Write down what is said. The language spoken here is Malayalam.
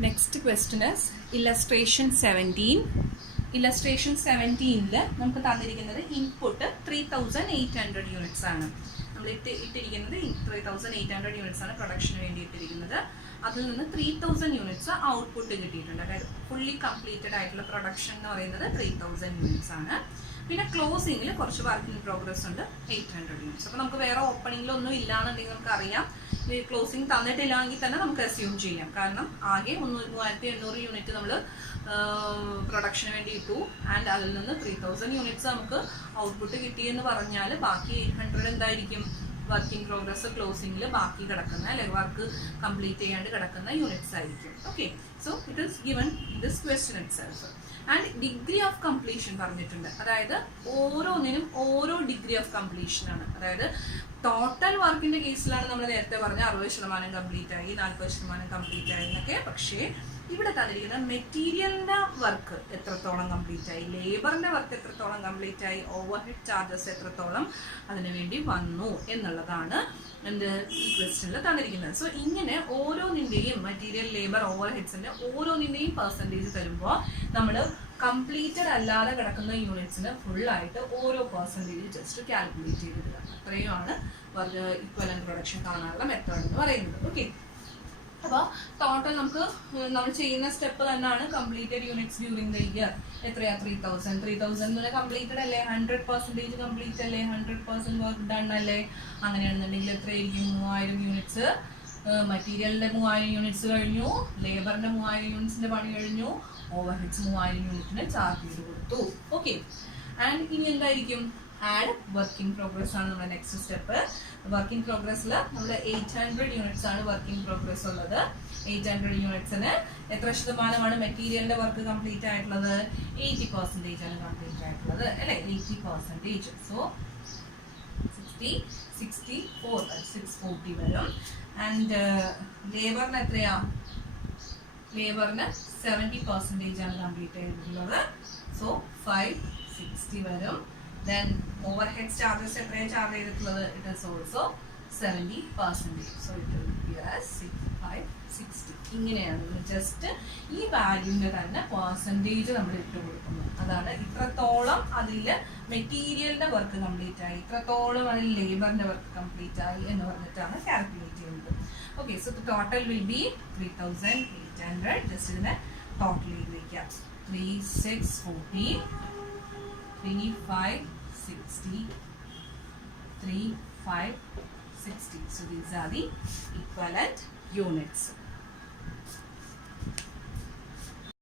Next question is illustration 17. Illustration 17 നമുക്ക് തന്നിരിക്കുന്നത് ഇൻപുട്ട് 3800 യൂണിറ്റ്സ് ആണ്. നമ്മൾ ഇട്ടിരിക്കുന്നത് 3800 യൂണിറ്റ്സ് ആണ് പ്രൊഡക്ഷന് വേണ്ടി ഇട്ടിരിക്കുന്നത്. അതിൽ നിന്ന് 3000 യൂണിറ്റ്സ് ഔട്ട്പുട്ട് കിട്ടിയിട്ടുണ്ട്. അതായത് ഫുള്ളി കംപ്ലീറ്റഡ് ആയിട്ടുള്ള പ്രൊഡക്ഷൻ എന്ന് പറയുന്നത് 3000 യൂണിറ്റ്സ് ആണ്. പിന്നെ ക്ലോസിംഗിൽ കുറച്ച് വർക്ക് ഇൻ പ്രോഗ്രസ് ഉണ്ട് 800 യൂണിറ്റ്സ്. അപ്പോൾ നമുക്ക് വേറെ ഓപ്പണിംഗിലൊന്നും ഇല്ലാന്നുണ്ടെങ്കിൽ നമുക്ക് അറിയാം ക്ലോസിംഗ് തന്നിട്ടില്ലെങ്കിൽ തന്നെ നമുക്ക് അസ്യൂം ചെയ്യാം. കാരണം ആകെ 3800 യൂണിറ്റ് നമ്മൾ പ്രൊഡക്ഷന് വേണ്ടി ഇട്ടു ആൻഡ് അതിൽ നിന്ന് 3000 യൂണിറ്റ്സ് നമുക്ക് ഔട്ട്പുട്ട് കിട്ടിയെന്ന് പറഞ്ഞാൽ ബാക്കി 800 എന്തായിരിക്കും? വർക്ക് ഇൻ പ്രോഗ്രസ് ക്ലോസിംഗിൽ ബാക്കി കിടക്കുന്ന അല്ലെങ്കിൽ വർക്ക് കംപ്ലീറ്റ് ചെയ്യാണ്ട് കിടക്കുന്ന യൂണിറ്റ്സ് ആയിരിക്കും. Okay, so it is given this question itself. And degree of completion പറഞ്ഞിട്ടുണ്ട്. അതായത് ഓരോന്നിനും ഓരോ ഡിഗ്രി ഓഫ് കംപ്ലീഷൻ ആണ്. അതായത് ടോട്ടൽ വർക്കിന്റെ കേസിലാണ് നമ്മൾ നേരത്തെ പറഞ്ഞ 60% കംപ്ലീറ്റ് ആയി, 40% കംപ്ലീറ്റ് ആയി എന്നൊക്കെ. പക്ഷേ ഇവിടെ തന്നിരിക്കുന്ന മെറ്റീരിയലിന്റെ വർക്ക് എത്രത്തോളം കംപ്ലീറ്റ് ആയി, ലേബറിന്റെ വർക്ക് എത്രത്തോളം കംപ്ലീറ്റ് ആയി, ഓവർ ഹെഡ് ചാർജസ് എത്രത്തോളം അതിനു വേണ്ടി വന്നു എന്നുള്ളതാണ് എന്ത് ഈ ക്വസ്റ്റ്യനിൽ തന്നിരിക്കുന്നത്. സോ ഇങ്ങനെ ഓരോന്നിന്റെയും മെറ്റീരിയൽ, ലേബർ, ഓവർ ഹെഡ്സിന്റെ ഓരോന്നിന്റെയും പെർസെൻറ്റേജ് തരുമ്പോൾ നമ്മൾ കംപ്ലീറ്റഡ് അല്ലാതെ കിടക്കുന്ന യൂണിറ്റ്സിന് ഫുള്ളായിട്ട് ഓരോ പെർസെൻറ്റേജ് ജസ്റ്റ് കാൽക്കുലേറ്റ് ചെയ്തിടുക. അത്രയുമാണ് ഇക്വലന്റ് പ്രൊഡക്ഷൻ കാണാനുള്ള മെത്തേഡ് എന്ന് പറയുന്നത്. ഓക്കെ, അപ്പോൾ ടോട്ടൽ നമ്മൾ ചെയ്യുന്ന സ്റ്റെപ്പ് തന്നെയാണ് completed units during the year. എത്രയാ? 3000 കംപ്ലീറ്റഡ് അല്ലേ? 100% കംപ്ലീറ്റ് അല്ലേ? 100% വർക്ക് ഡൺ അല്ലേ? അങ്ങനെയാണെന്നുണ്ടെങ്കിൽ എത്രയായിരിക്കും? 3000 യൂണിറ്റ്സ്. മെറ്റീരിയലിന്റെ 3000 യൂണിറ്റ്സ് കഴിഞ്ഞു, ലേബറിന്റെ 3000 യൂണിറ്റ്സിന്റെ പണി കഴിഞ്ഞു, ഓവർ ഹെഡ്സ് 3000 യൂണിറ്റിന് ചാർജ് ചെയ്ത് കൊടുത്തു. ഓക്കെ, ആൻഡ് ഇനി എന്തായിരിക്കും? ആഡ് വർക്ക് ഇൻ പ്രോഗ്രസ് ആണ് നമ്മുടെ നെക്സ്റ്റ് സ്റ്റെപ്പ്. വർക്ക് ഇൻ പ്രോഗ്രസ്സിൽ നമ്മൾ 800 യൂണിറ്റ്സ് ആണ് വർക്ക് ഇൻ പ്രോഗ്രസ് ഉള്ളത്. 800 യൂണിറ്റ്സിന് എത്ര ശതമാനമാണ് മെറ്റീരിയലിന്റെ വർക്ക് കംപ്ലീറ്റ് ആയിട്ടുള്ളത്? 80% ആണ് കംപ്ലീറ്റ് ആയിട്ടുള്ളത് അല്ലെ? 80%. സോ 640 വരും. ആൻഡ് ലേബറിന് എത്രയാ? ലേബറിന് 70% ആണ് കംപ്ലീറ്റ് ചെയ്തിട്ടുള്ളത്. സോ 560 വരും. Then overhead charges എത്രയാണ് ചാർജ് ചെയ്തിട്ടുള്ളത്? It is also 70%. So it will be as 6560. ഇങ്ങനെയാണ് ജസ്റ്റ് ഈ വാല്യൂവിന്റെ തന്നെ പെർസെൻറ്റേജ് നമ്മൾ ഇട്ട് കൊടുക്കുന്നത്. അതാണ് ഇത്രത്തോളം അതിൽ മെറ്റീരിയലിന്റെ വർക്ക് കംപ്ലീറ്റ് ആയി, ഇത്രത്തോളം അതിൽ ലേബറിന്റെ വർക്ക് കംപ്ലീറ്റ് ആയി എന്ന് പറഞ്ഞിട്ടാണ് കാൽക്കുലേറ്റ് ചെയ്യുന്നത്. Okay, so total will be 3800. Just ഇതിനെ ടോട്ടൽ ചെയ്ത് വയ്ക്കാം. 3640, 3560, 3560. So these are the equivalent units.